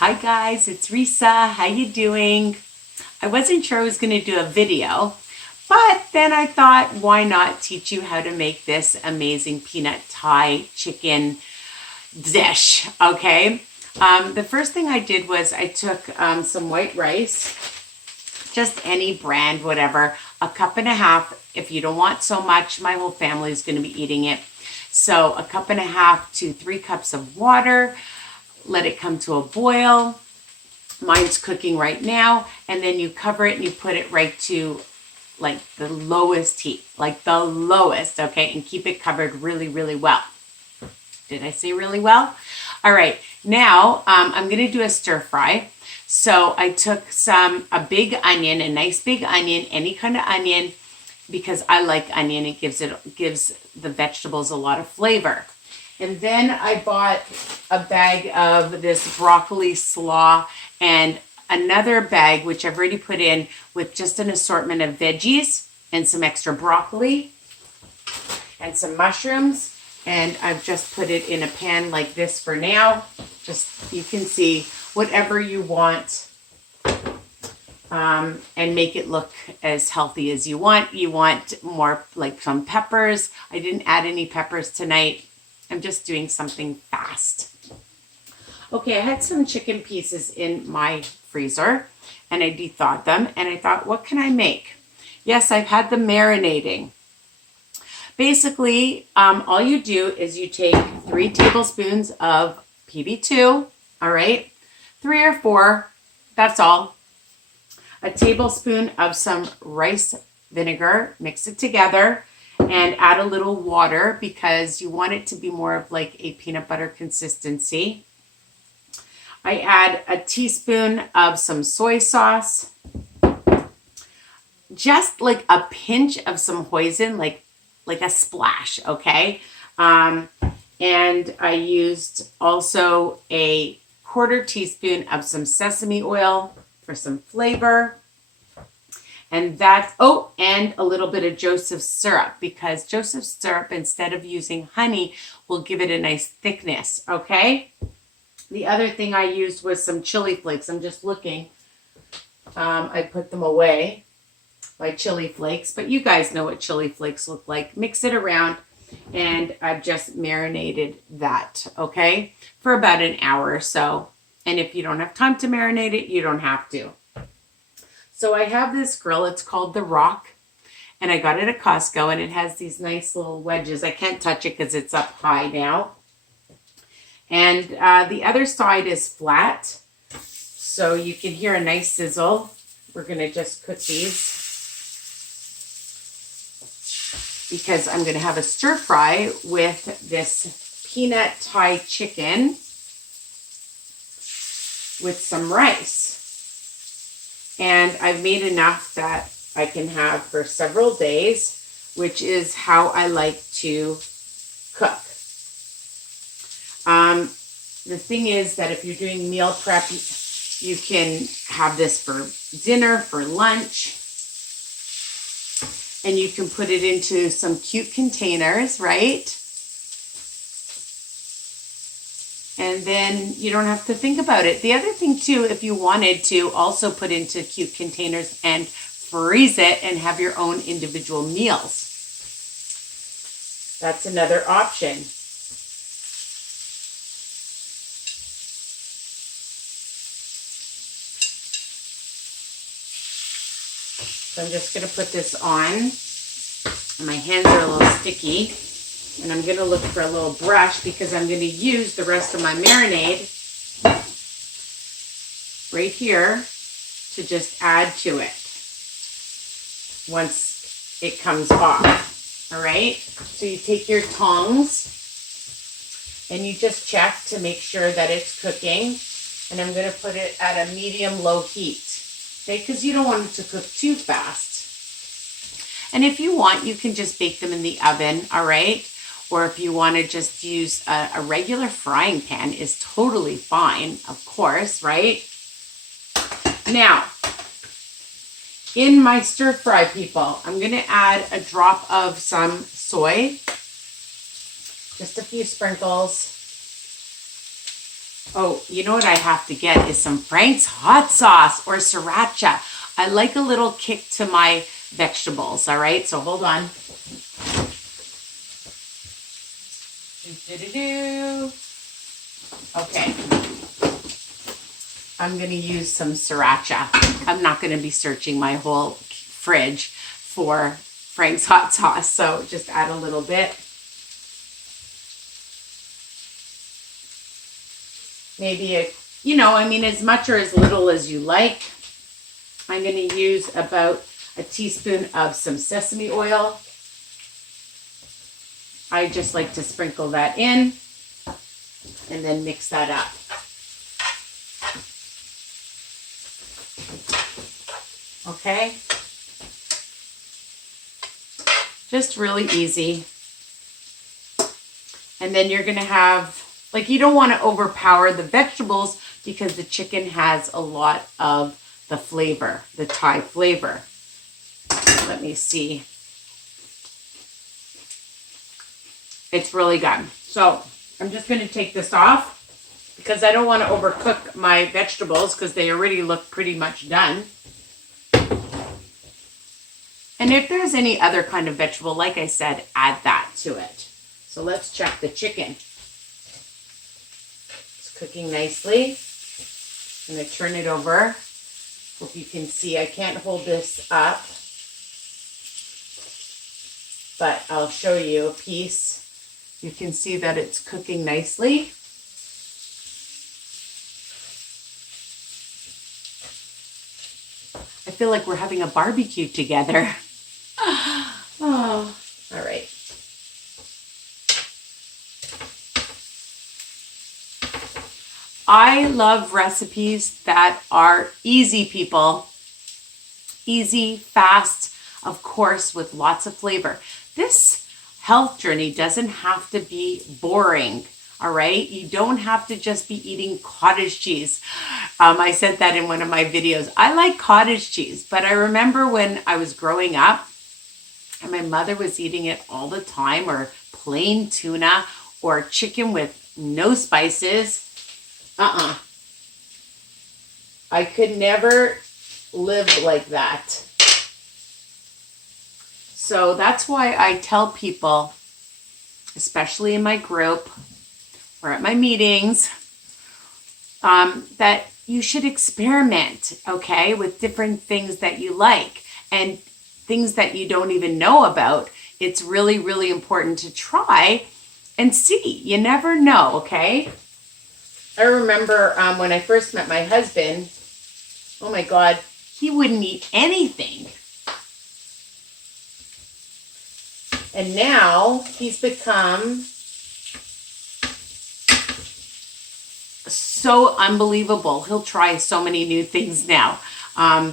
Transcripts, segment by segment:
Hi guys, it's Risa. How you doing? I wasn't sure I was going to do a video, but then I thought, why not teach you how to make this amazing peanut Thai chicken dish, okay? The first thing I did was I took some white rice, just any brand, whatever, a cup and a half. If you don't want so much, my whole family is going to be eating it. So a cup and a half to 3 cups of water. Let it come to a boil. Mine's cooking right now. And then you cover it and you put it right to like the lowest heat, like the lowest, okay? And keep it covered really, really well. Did I say really well? All right, now I'm gonna do a stir fry. So I took a big onion, a nice big onion, any kind of onion, because I like onion. It gives the vegetables a lot of flavor. And then I bought a bag of this broccoli slaw and another bag, which I've already put in, with just an assortment of veggies and some extra broccoli and some mushrooms. And I've just put it in a pan like this for now. Just, you can see whatever you want, and make it look as healthy as you want. You want more, like some peppers. I didn't add any peppers tonight. I'm just doing something fast. Okay, I had some chicken pieces in my freezer and I de-thawed them and I thought, what can I make? Yes, I've had them marinating. Basically, all you do is you take 3 tablespoons of PB2, all right? 3 or 4, that's all. A tablespoon of some rice vinegar, mix it together, and add a little water because you want it to be more of like a peanut butter consistency. I add a teaspoon of some soy sauce, just like a pinch of some hoisin, like a splash, okay? And I used also a 1/4 teaspoon of some sesame oil for some flavor. And that's, oh, and a little bit of Joseph's syrup, because Joseph's syrup, instead of using honey, will give it a nice thickness, okay? The other thing I used was some chili flakes. I'm just looking. I put them away, my chili flakes, but you guys know what chili flakes look like. Mix it around, and I've just marinated that, okay, for about an hour or so. And if you don't have time to marinate it, you don't have to. So I have this grill, it's called The Rock, and I got it at Costco, and it has these nice little wedges. I can't touch it because it's up high now. And the other side is flat, so you can hear a nice sizzle. We're gonna just cook these because I'm gonna have a stir fry with this peanut Thai chicken with some rice. And I've made enough that I can have for several days, which is how I like to cook. The thing is that if you're doing meal prep, you can have this for dinner, for lunch, and you can put it into some cute containers, right? And then you don't have to think about it. The other thing too, if you wanted to also put into cute containers and freeze it and have your own individual meals. That's another option. So I'm just gonna put this on. My hands are a little sticky. And I'm going to look for a little brush because I'm going to use the rest of my marinade right here to just add to it once it comes off. All right. So you take your tongs and you just check to make sure that it's cooking. And I'm going to put it at a medium-low heat. Okay. Because you don't want it to cook too fast. And if you want, you can just bake them in the oven. All right. Or if you want to just use a regular frying pan is totally fine, of course, right? Now, in my stir fry, people, I'm going to add a drop of some soy, just a few sprinkles. Oh, you know what I have to get is some Frank's hot sauce or sriracha. I like a little kick to my vegetables, all right? So hold on. Okay. I'm going to use some sriracha. I'm not going to be searching my whole fridge for Frank's hot sauce, so just add a little bit. Maybe, as much or as little as you like. I'm going to use about a teaspoon of some sesame oil. I just like to sprinkle that in and then mix that up. Okay? Just really easy. And then you're going to have, you don't want to overpower the vegetables because the chicken has a lot of the flavor, the Thai flavor. Let me see. It's really good. So I'm just going to take this off because I don't want to overcook my vegetables because they already look pretty much done. And if there's any other kind of vegetable, like I said, add that to it. So let's check the chicken. It's cooking nicely. I'm going to turn it over. Hope you can see. I can't hold this up, but I'll show you a piece. You can see that it's cooking nicely. I feel like we're having a barbecue together. Oh, all right. I love recipes that are easy, people. Easy, fast, of course, with lots of flavor. This health journey doesn't have to be boring, all right? You don't have to just be eating cottage cheese. I said that in one of my videos. I like cottage cheese, but I remember when I was growing up and my mother was eating it all the time, or plain tuna or chicken with no spices. I could never live like that. So that's why I tell people, especially in my group or at my meetings, that you should experiment, okay, with different things that you like and things that you don't even know about. It's really, really important to try and see. You never know, okay? I remember when I first met my husband, oh my God, he wouldn't eat anything. And now he's become so unbelievable. He'll try so many new things now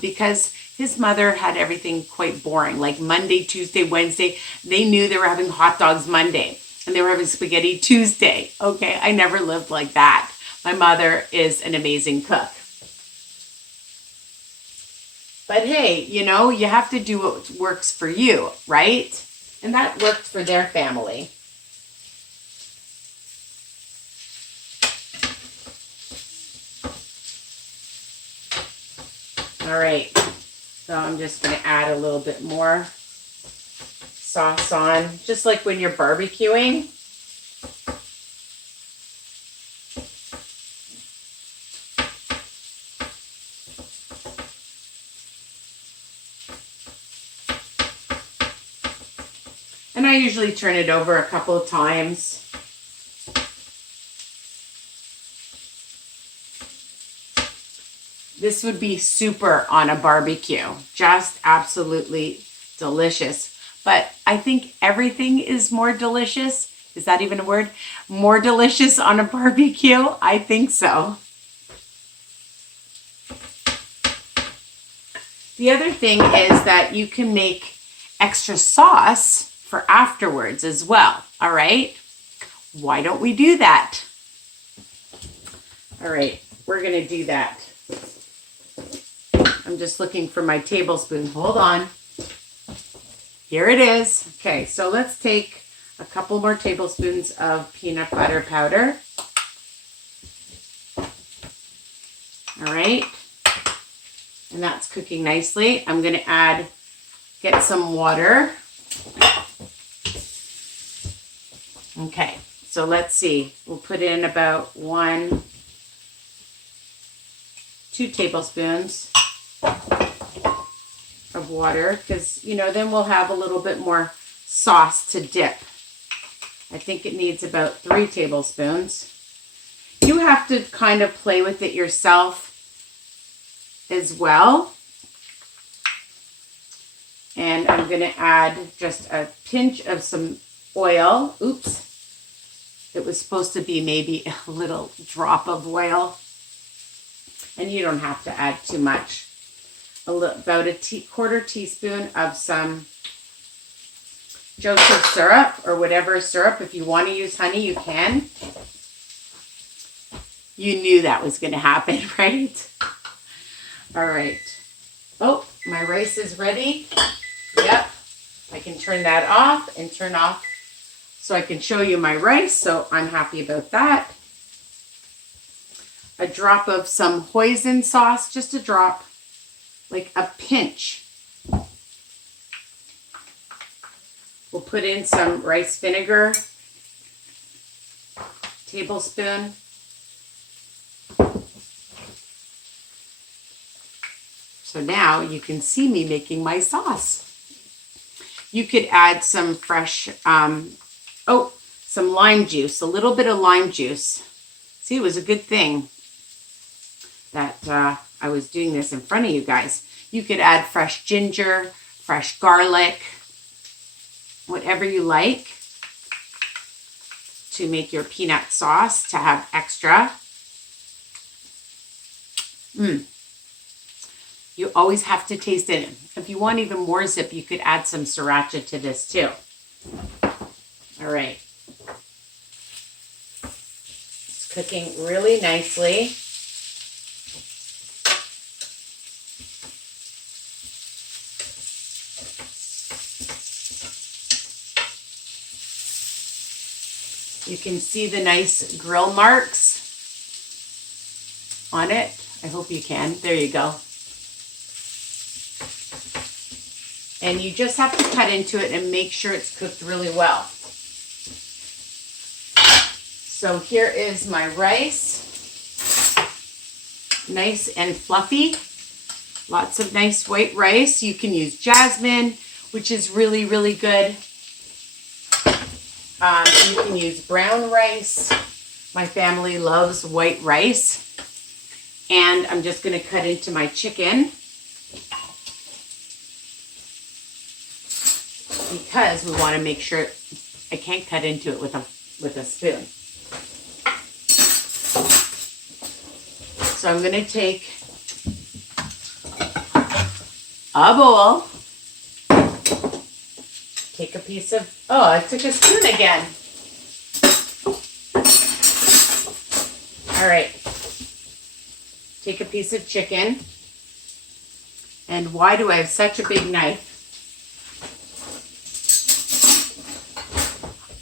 because his mother had everything quite boring. Like Monday, Tuesday, Wednesday, they knew they were having hot dogs Monday and they were having spaghetti Tuesday. Okay, I never lived like that. My mother is an amazing cook. But hey, you have to do what works for you, right? And that worked for their family. All right, so I'm just going to add a little bit more sauce on, just like when you're barbecuing. And I usually turn it over a couple of times. This would be super on a barbecue. Just absolutely delicious. But I think everything is more delicious. Is that even a word? More delicious on a barbecue? I think so. The other thing is that you can make extra sauce for afterwards as well. All right? Why don't we do that? All right, we're going to do that. I'm just looking for my tablespoon. Hold on. Here it is. Okay, so let's take a couple more tablespoons of peanut butter powder. All right. And that's cooking nicely. I'm going to get some water. Okay, so let's see. We'll put in about 2 tablespoons of water, because, you know, then we'll have a little bit more sauce to dip. I think it needs about 3 tablespoons. You have to kind of play with it yourself as well. And I'm going to add just a pinch of some oil. Oops. It was supposed to be maybe a little drop of oil. And you don't have to add too much. About a quarter teaspoon of some Joseph syrup or whatever syrup. If you want to use honey, you can. You knew that was going to happen, right? All right. Oh, my rice is ready. Yep. I can turn that off and turn off so I can show you my rice. So I'm happy about that. A drop of some hoisin sauce, just a drop, like a pinch. We'll put in some rice vinegar, tablespoon. So now you can see me making my sauce. You could add some fresh, some lime juice, a little bit of lime juice. See, it was a good thing that I was doing this in front of you guys. You could add fresh ginger, fresh garlic, whatever you like to make your peanut sauce to have extra. You always have to taste it. If you want even more zip, you could add some sriracha to this too. All right. It's cooking really nicely. You can see the nice grill marks on it. I hope you can. There you go. And you just have to cut into it and make sure it's cooked really well. So here is my rice. Nice and fluffy. Lots of nice white rice. You can use jasmine, which is really, really good. You can use brown rice. My family loves white rice. And I'm just going to cut into my chicken, because we want to make sure I can't cut into it with a spoon. So I'm going to take a bowl, take a piece of, oh, I took a spoon again. All right. Take a piece of chicken. And why do I have such a big knife?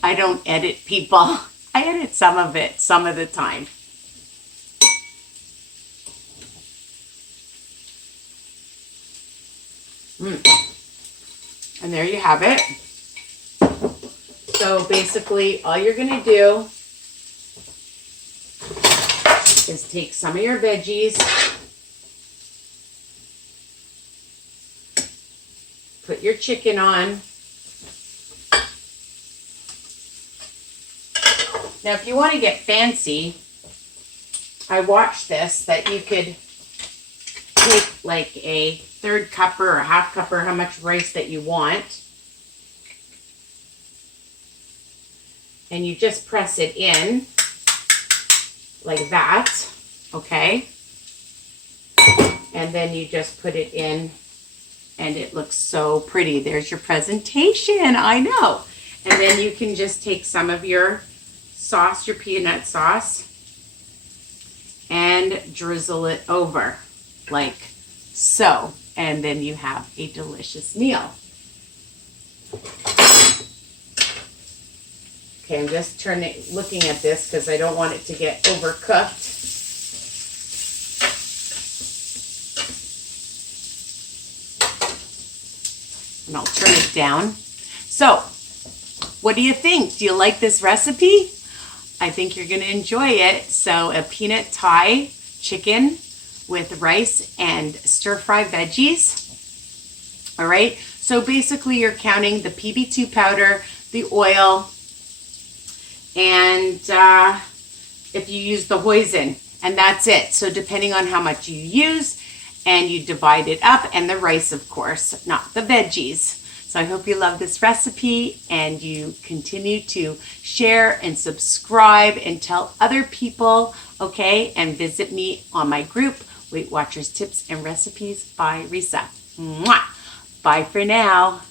I don't edit, people. I edit some of it, some of the time. And there you have it. So basically, all you're going to do is take some of your veggies, put your chicken on. Now, if you want to get fancy, I watched this, that you could take like a 1/3 cup or a 1/2 cup or how much rice that you want, and you just press it in like that, okay? And then you just put it in, and it looks so pretty. There's your presentation, I know. And then you can just take some of your sauce, your peanut sauce, and drizzle it over like so. And then you have a delicious meal. Okay, I'm just looking at this because I don't want it to get overcooked. and I'll turn it down. So, what do you think? Do you like this recipe? I think you're gonna enjoy it. So a peanut Thai chicken with rice and stir-fry veggies. All right, so basically you're counting the PB2 powder, the oil, and if you use the hoisin, and that's it. So depending on how much you use, and you divide it up, and the rice, of course, not the veggies. So I hope you love this recipe and you continue to share and subscribe and tell other people, okay? And visit me on my group, Weight Watchers Tips and Recipes by Risa. Mwah! Bye for now.